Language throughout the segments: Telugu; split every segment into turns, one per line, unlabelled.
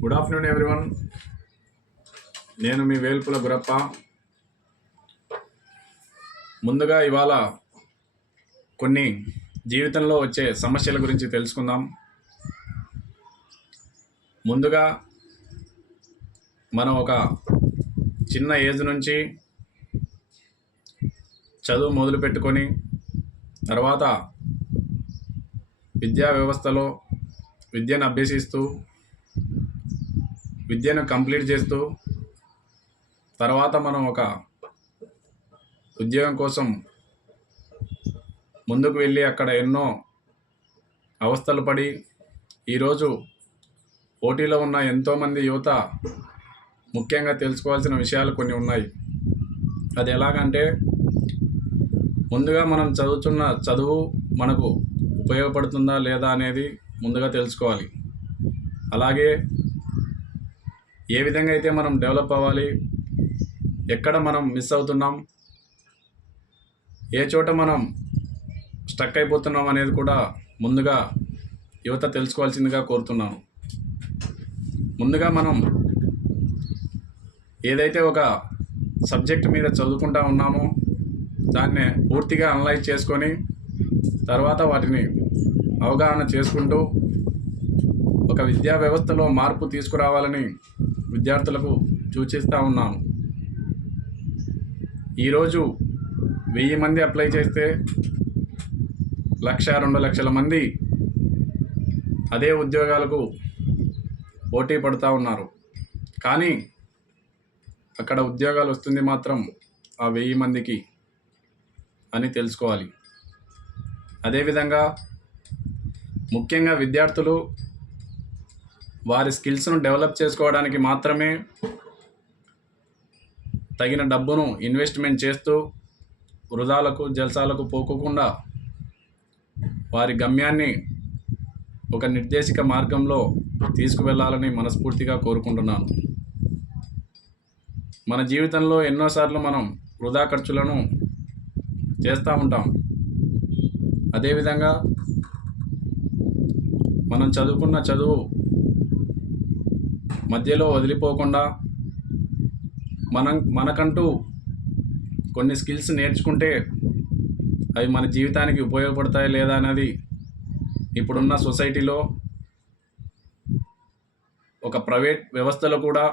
గుడ్ ఆఫ్టర్నూన్ ఎవ్రీవన్ నేను మీ వేల్పుల గురప్ప. ముందుగా ఇవాళ కొన్ని జీవితంలో వచ్చే సమస్యల గురించి తెలుసుకుందాం. ముందుగా మనం ఒక చిన్న ఏజ్ నుంచి చదువు మొదలు పెట్టుకొని తర్వాత విద్యా వ్యవస్థలో విద్యను అభ్యసిస్తూ విద్యను కంప్లీట్ చేస్తూ తర్వాత మనం ఒక ఉద్యోగం కోసం ముందుకు వెళ్ళి అక్కడ ఎన్నో అవస్థలు పడి ఈరోజు పోటీలో ఉన్న ఎంతోమంది యువత ముఖ్యంగా తెలుసుకోవాల్సిన విషయాలు కొన్ని ఉన్నాయి. అది ఎలాగంటే ముందుగా మనం చదువుతున్న చదువు మనకు ఉపయోగపడుతుందా లేదా అనేది ముందుగా తెలుసుకోవాలి. అలాగే ఏ విధంగా అయితే మనం డెవలప్ అవ్వాలి ఎక్కడ మనం మిస్ అవుతున్నాం ఏ చోట మనం స్టక్ అయిపోతున్నాం అనేది కూడా ముందుగా యువత తెలుసుకోవాల్సిందిగా కోరుతున్నాను. ముందుగా మనం ఏదైతే ఒక సబ్జెక్ట్ మీద చదువుకుంటా ఉన్నామో దాన్ని పూర్తిగా అనలైజ్ చేసుకొని తర్వాత వాటిని అవగాహన చేసుకుంటూ ఒక విద్యా వ్యవస్థలో మార్పు తీసుకురావాలని విద్యార్థులకు సూచిస్తూ ఉన్నాను. ఈరోజు వెయ్యి మంది అప్లై చేస్తే లక్ష రెండు లక్షల మంది అదే ఉద్యోగాలకు పోటీ పడుతూ ఉన్నారు. కానీ అక్కడ ఉద్యోగాలు వస్తుంది మాత్రం ఆ వెయ్యి మందికి అని తెలుసుకోవాలి. అదేవిధంగా ముఖ్యంగా విద్యార్థులు వారి స్కిల్స్ను డెవలప్ చేసుకోవడానికి మాత్రమే తగిన డబ్బును ఇన్వెస్ట్మెంట్ చేస్తూ వృధాలకు జల్సాలకు పోకుండా వారి గమ్యాన్ని ఒక నిర్దేశిక మార్గంలో తీసుకువెళ్ళాలని మనస్ఫూర్తిగా కోరుకుంటున్నాను. మన జీవితంలో ఎన్నోసార్లు మనం వృధా ఖర్చులను చేస్తూ ఉంటాం. అదేవిధంగా మనం చదువుకున్న చదువు మధ్యలో వదిలిపోకుండా మనం మనకంటూ కొన్ని స్కిల్స్ నేర్చుకుంటే అవి మన జీవితానికి ఉపయోగపడతాయి లేదా అనేది ఇప్పుడున్న సొసైటీలో ఒక ప్రైవేట్ వ్యవస్థలో కూడా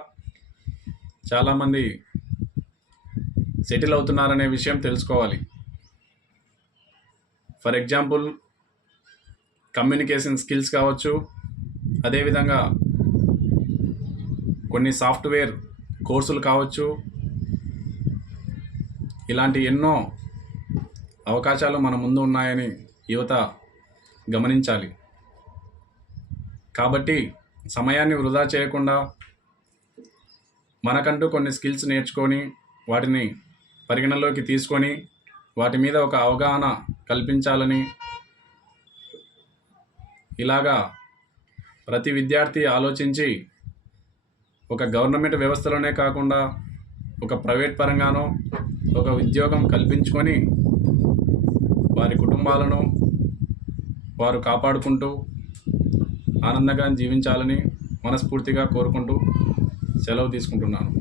చాలామంది సెటిల్ అవుతున్నారనే విషయం తెలుసుకోవాలి. ఫర్ ఎగ్జాంపుల్ కమ్యూనికేషన్ స్కిల్స్ కావచ్చు అదేవిధంగా కొన్ని సాఫ్ట్వేర్ కోర్సులు కావచ్చు ఇలాంటి ఎన్నో అవకాశాలు మన ముందు ఉన్నాయని యువత గమనించాలి. కాబట్టి సమయాన్ని వృధా చేయకుండా మనకంటూ కొన్ని స్కిల్స్ నేర్చుకొని వాటిని పరిగణలోకి తీసుకొని వాటి మీద ఒక అవగాహన కల్పించాలని ఇలాగా ప్రతి విద్యార్థి ఆలోచించి ఒక గవర్నమెంట్ వ్యవస్థలోనే కాకుండా ఒక ప్రైవేట్ పరంగానో ఒక ఉద్యోగం కల్పించుకొని వారి కుటుంబాలను వారు కాపాడుకుంటూ ఆనందంగా జీవించాలని మనస్ఫూర్తిగా కోరుకుంటూ సెలవు తీసుకుంటున్నాను.